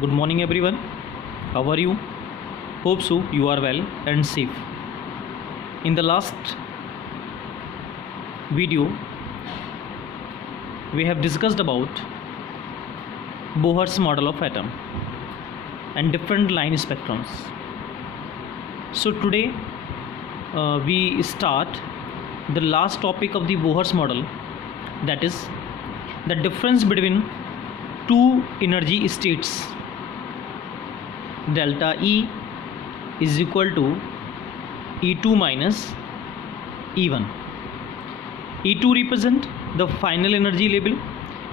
Good morning, everyone. How are you? Hope so you are well and safe. In the last video, we have discussed about Bohr's model of atom and different line spectrums. So today we start the last topic of the Bohr's model, that is the difference between two energy states. Delta E is equal to E2 minus E1. E2 represent the final energy level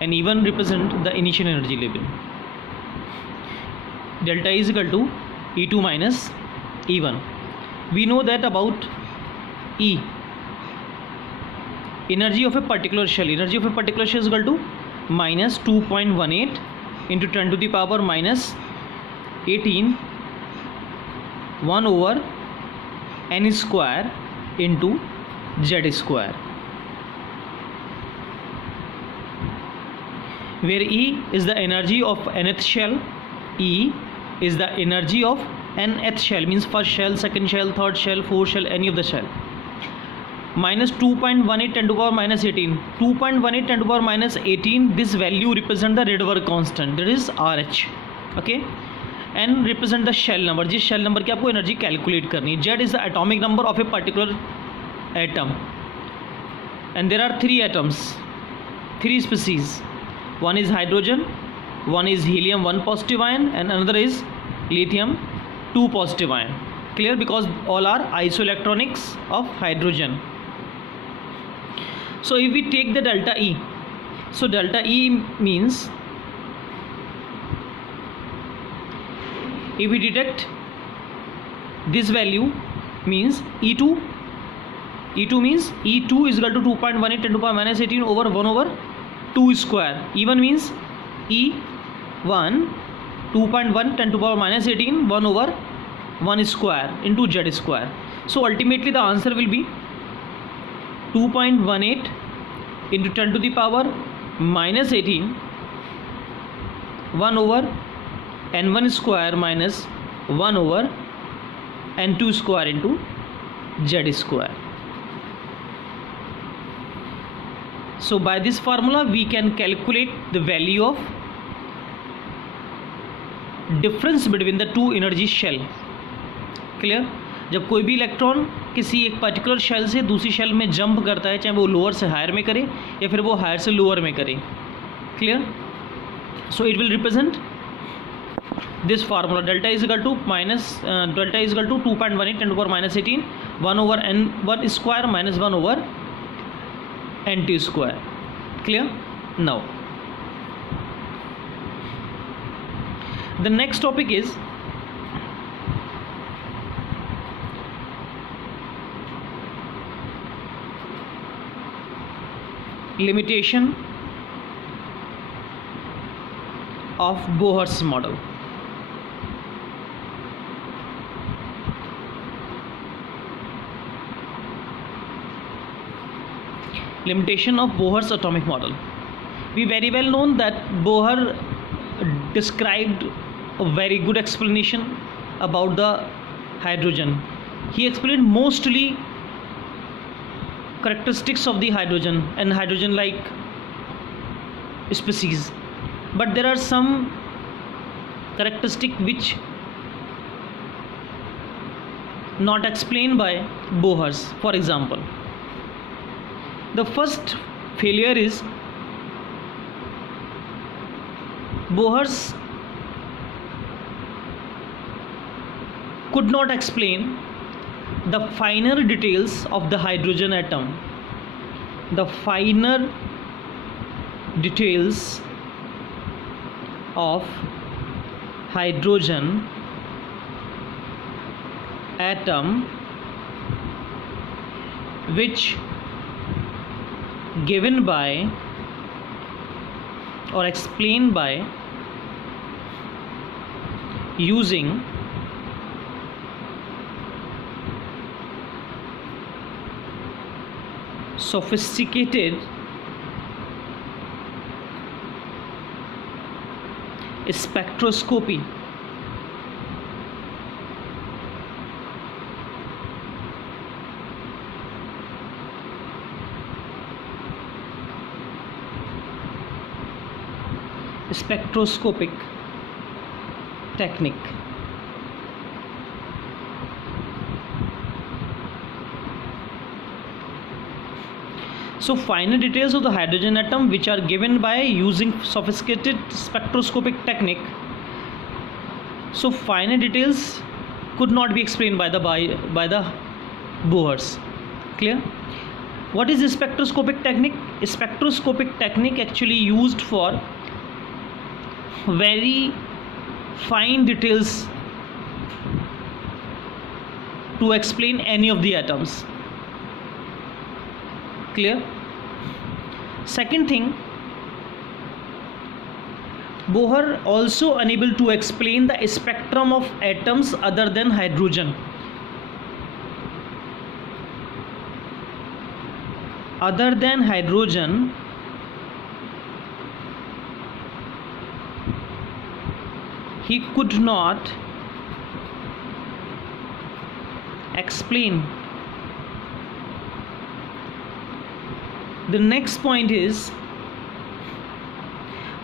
and E1 represent the initial energy level. Delta E is equal to E2 minus E1. We know that about E, energy of a particular shell is equal to minus 2.18 into 10 to the power minus 18 1 over n square into z square, where E is the energy of nth shell, E is the energy of nth shell, means first shell, second shell, third shell, fourth shell, any of the shell. Minus 2.18 10 to the power minus 18, 2.18 10 to the power minus 18, this value represent the Rydberg constant, that is RH. Okay, n represent the shell number, जिस shell number की आपको energy calculate करनी है. Z is the atomic number of a particular atom, and there are three atoms, three species. One is hydrogen, one is helium 1 positive ion, and another is lithium 2 positive ion. Clear? Because all are isoelectronics of hydrogen. So if we take the delta E, so delta E means, if we detect this value, means E2 means E2 is equal to 2.18 10 to the power minus 18 over 1 over 2 square. E1 means E1 2.1 10 to the power minus 18 1 over 1 square into z square. So ultimately the answer will be 2.18 into 10 to the power minus 18 1 over n1 square minus 1 over n2 square into z square. So by this formula we can calculate the value of difference between the two energy shell. Clear? जब कोई भी electron किसी एक particular shell से दूसरी shell में jump करता है, चाहे वो लोअर से हायर में करे या फिर वो हायर से लोअर में करे. Clear? So it will represent this formula, delta is equal to 2.18 10 to the power minus 18 1 over n1 square minus 1 over n2 square. Clear? Now the next topic is limitation of Bohr's model. Limitation of Bohr's atomic model. We very well known that Bohr described a very good explanation about the hydrogen. He explained mostly characteristics of the hydrogen and hydrogen like species, but there are some characteristics which not explained by Bohr's. For example, the first failure is Bohr's could not explain the finer details of the hydrogen atom. The finer details of hydrogen atom, which given by or explained by using sophisticated spectroscopy. Spectroscopic technique. So finer details of the hydrogen atom which are given by using sophisticated spectroscopic technique. So finer details could not be explained by the Bohrs. Clear? What is spectroscopic technique? Spectroscopic technique actually used for very fine details to explain any of the atoms. Clear? Second thing, Bohr also unable to explain the spectrum of atoms other than hydrogen. Other than hydrogen, he could not explain. The next point is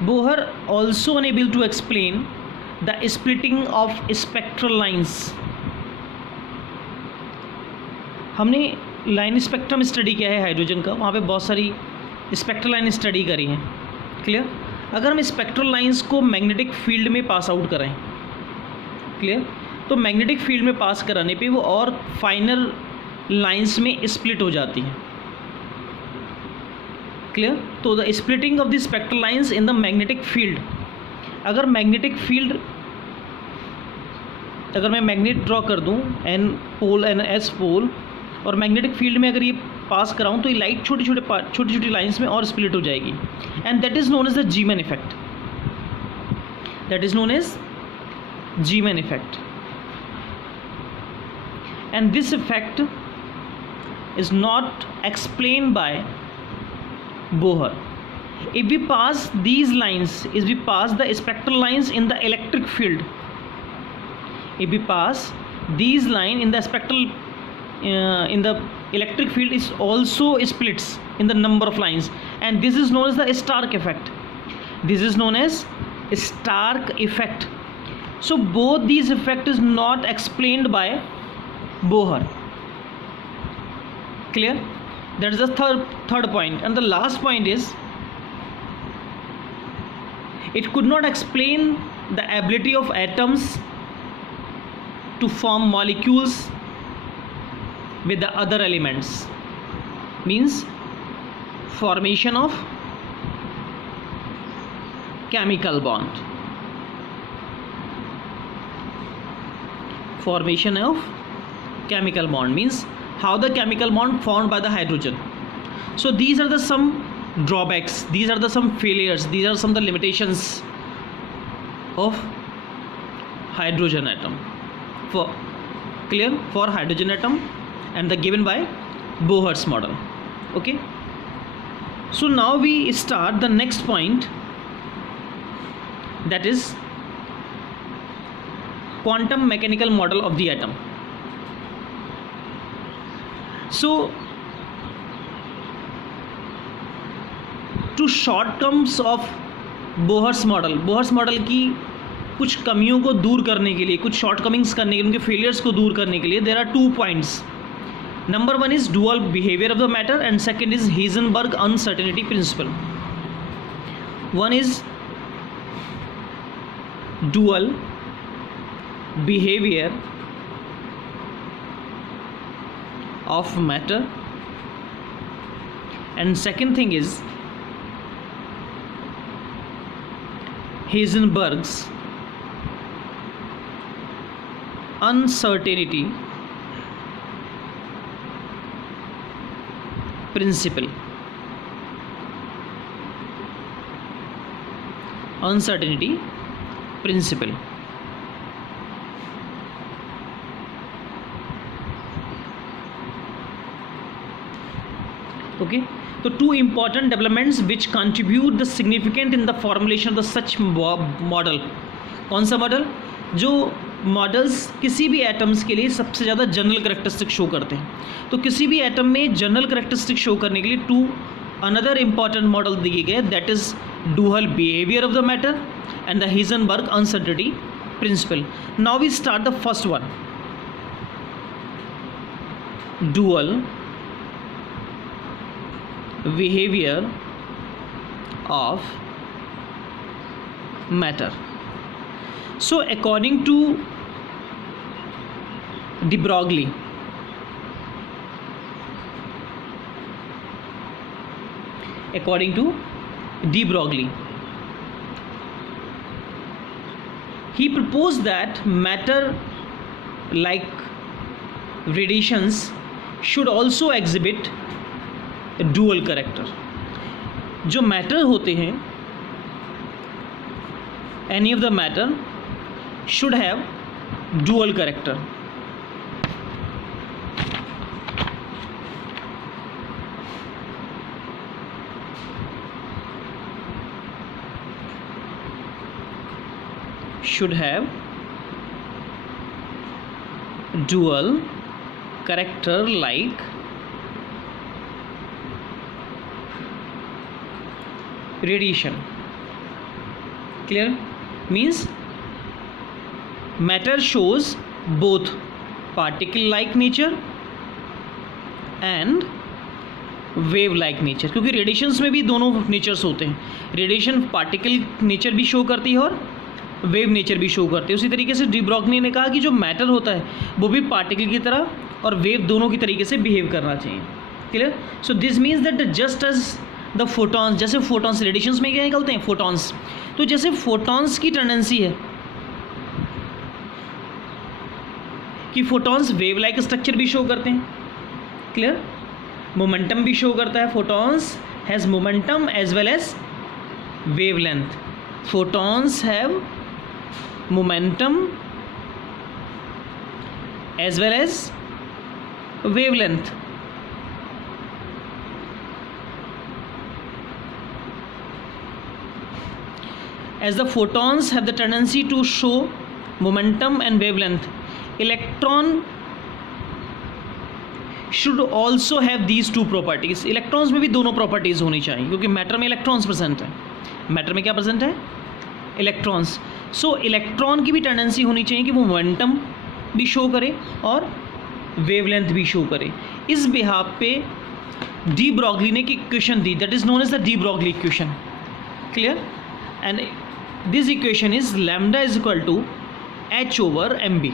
Bohr also unable to explain the splitting of spectral lines. हमने line spectrum study किया है hydrogen का, वहाँ पे बहुत सारी spectral line study करी है. क्लियर? अगर हम स्पेक्ट्रल लाइंस को मैग्नेटिक फील्ड में पास आउट कराएं, क्लियर, तो मैग्नेटिक फील्ड में पास कराने पे वो और फाइनर लाइंस में स्प्लिट हो जाती हैं. क्लियर? तो the splitting of the spectral lines in the magnetic field, अगर मैग्नेटिक फील्ड, अगर मैं मैग्नेट ड्रॉ कर दूं N pole N S pole, और मैग्नेटिक फील्ड में अगर ये पास कराऊं तो ये लाइट छोटी छोटी लाइंस में और स्प्लिट हो जाएगी, and that is known as the Zeeman effect. That is known as Zeeman effect, and this effect is not explained by Bohr. If we pass these lines, if we pass the spectral lines in the electric field, if we pass these line in the spectral in the electric field, is also splits in the number of lines, and this is known as the Stark effect. This is known as Stark effect. So both these effect is not explained by Bohr. Clear? That is the third point. And the last point is, it could not explain the ability of atoms to form molecules with the other elements, means formation of chemical bond. Formation of chemical bond means how the chemical bond formed by the hydrogen. So these are the some drawbacks, these are the some failures, these are some the limitations of hydrogen atom. For clear? For hydrogen atom, and the given by Bohr's model. Okay, so now we start the next point, that is quantum mechanical model of the atom. So to shortcomings of Bohr's model की कुछ कमियों को दूर करने के लिए, कुछ shortcomings करने के लिए, उनके फेलियर्स को दूर करने के लिए, there are 2 points. Number 1 is dual behaviour of the matter, and second is Heisenberg uncertainty principle. One is dual behaviour of matter, and second thing is Heisenberg's uncertainty principle. Uncertainty principle. Okay, तो two important developments which contribute the significant in the formulation of the such model. कौन सा model? जो models किसी भी atoms के लिए सबसे ज़्यादा जनरल करेक्टरिस्टिक शो करते हैं. तो किसी भी एटम में जनरल करेक्टरिस्टिक शो करने के लिए टू अनदर इम्पॉर्टेंट मॉडल दिए गए, that is dual behaviour of the matter and the Heisenberg uncertainty principle. Now we start the first one. Dual behavior of matter. So according to de Broglie, he proposed that matter like radiations should also exhibit a dual character. जो matter होते हैं, any of the matter should have dual character. Should have dual character like radiation. Clear? Means matter shows both particle like nature and wave like nature, क्योंकि radiations में भी दोनों natures होते हैं. Radiation particle nature भी show करती है और वेव नेचर भी शो करते हैं. उसी तरीके से डी ब्रॉगली ने कहा कि जो मैटर होता है वो भी पार्टिकल की तरह और वेव दोनों की तरीके से बिहेव करना चाहिए. Clear? So this means that just as the photons, जैसे फोटॉन्स रेडिएशंस में क्या निकलते हैं? फोटॉन्स. तो जैसे फोटॉन्स की टेंडेंसी है कि फोटॉन्स वेव लाइक स्ट्रक्चर भी शो करते हैं. क्लियर? मोमेंटम भी शो करता है. Photons has momentum as well as wave length. Photons have momentum as well as wavelength. As the photons have the tendency to show momentum and wavelength, electron should also have these two properties. Electrons में भी दोनों properties होनी चाहिए, क्योंकि matter में electrons present है. Matter में क्या प्रेजेंट है? इलेक्ट्रॉन्स. सो इलेक्ट्रॉन की भी टेंडेंसी होनी चाहिए कि वो मोमेंटम भी शो करे और वेवलेंथ भी शो करे. इस बिहाफ पे डी ब्रॉगली ने एक इक्वेशन दी, that is known as the de Broglie equation. Clear? And this equation is lambda is equal to h over m b.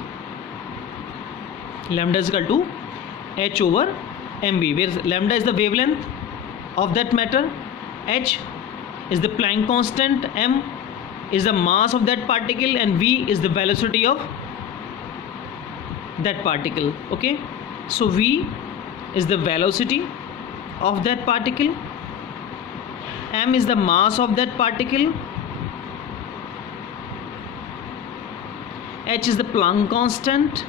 Lambda is equal to h over m b, where lambda is the wavelength of that matter, h is the Planck constant, m is the mass of that particle, and v is the velocity of that particle. Okay, so v is the velocity of that particle, m is the mass of that particle, h is the Planck constant,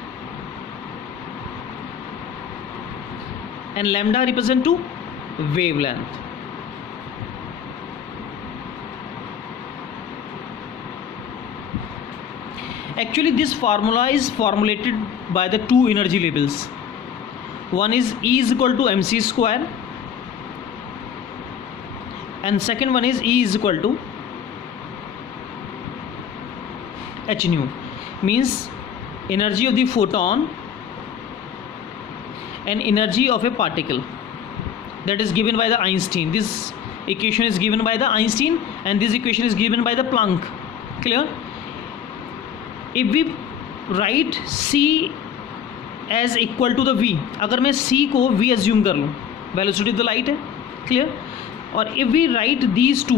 and lambda represent to wavelength. Actually this formula is formulated by the two energy labels. One is E is equal to mc square, and second one is E is equal to h nu. Means energy of the photon and energy of a particle, that is given by the Einstein. This equation is given by the Einstein and this equation is given by the Planck. Clear? If we write C as equal to the V, अगर मैं C को V assume कर लूँ, velocity of the light है. Clear? और if we write these two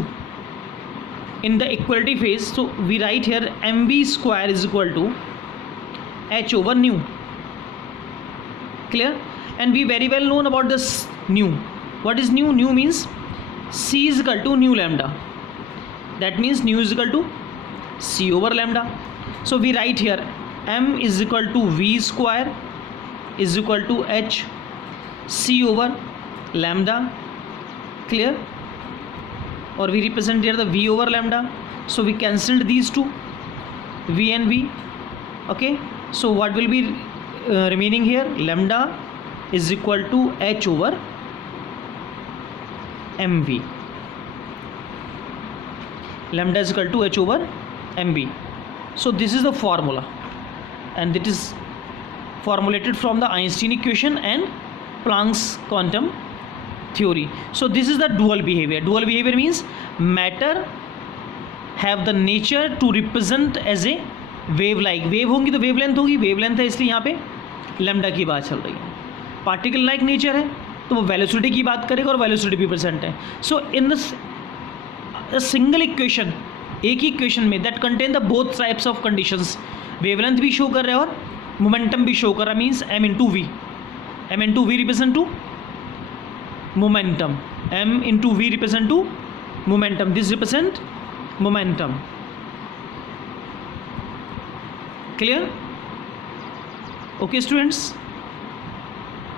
in the equality phase, so we write here mv square is equal to h over nu. Clear? And we very well known about this nu. What is nu? Nu means C is equal to nu lambda. That means nu is equal to C over lambda. So we write here m is equal to v square is equal to h c over lambda clear? Or we represent here the v over lambda, so we cancelled these two, v and v. Okay, so what will be remaining here? Lambda is equal to h over mv. Lambda is equal to h over mv. So this is the formula, and it is formulated from the Einstein equation and Planck's quantum theory. So this is the dual behavior. Dual behavior means matter have the nature to represent as a wave like. Wave होंगी तो wavelength होगी, wavelength है इसलिए यहाँ पे lambda की बात चल रही है. पार्टिकल लाइक नेचर है तो वो वेलोसिटी की बात करेगा और वेलोसिटी भी प्रेजेंट है. सो इन द सिंगल इक्वेशन, एक ही इक्वेशन में that contain the both types of conditions, wavelength भी शो कर रहा है और मोमेंटम भी शो कर रहा है, means m into v. m into v represent to momentum, m into v represent to momentum, this represent momentum. Clear? Okay students.